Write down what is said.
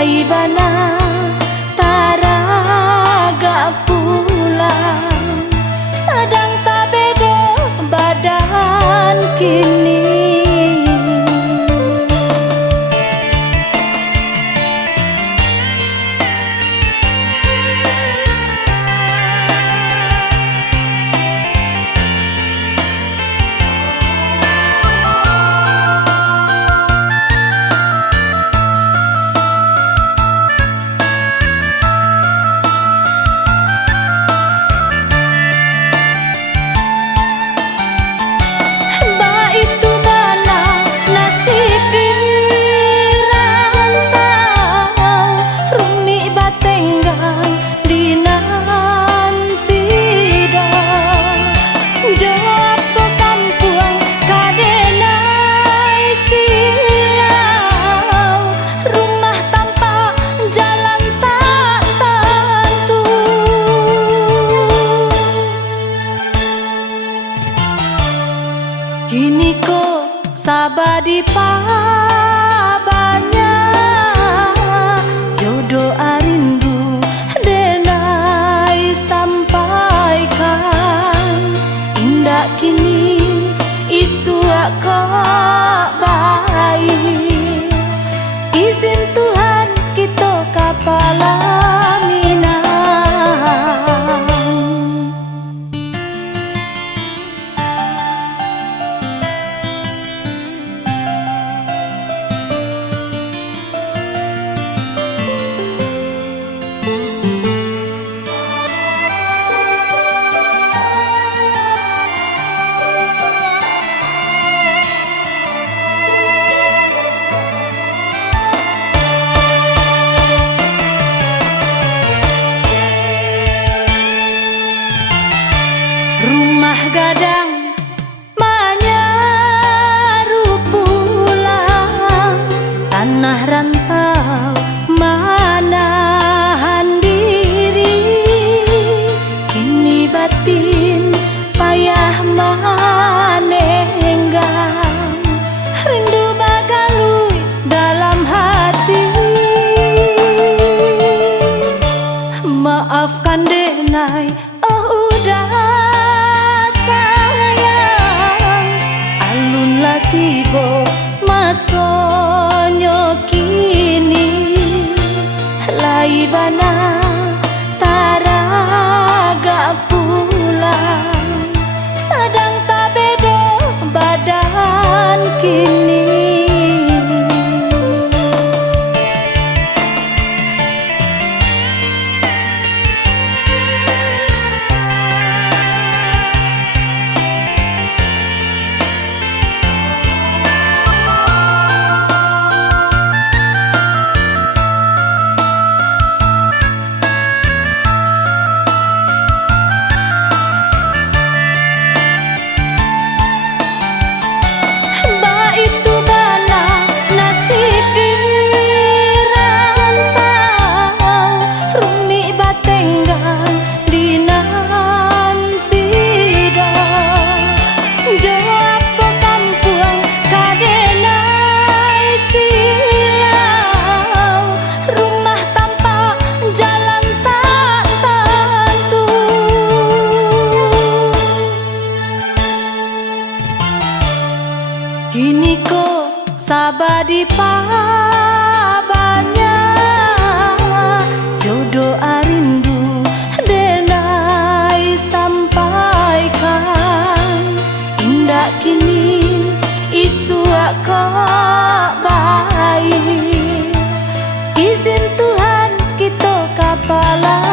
laibana taraga pulang, sadang tak beda badan kini. Kini ko sabadi pabanya jodoh arindu denai sampaikan, indak kini isu aku baik, izin Tuhan kita kapalaminan. Rumah gadang manyaru pulang, tanah rantau manahan diri, kini batin payah manenggang, rindu bagalui dalam hati. Maafkan denai, oh udah tibo masonyo kini, laibana taraga pulang, sadang tak beda badan kini. Kini ko sabadi pabanya jodoh arindu denai sampaikan, indak kini isu aku baik, izin Tuhan kita kapala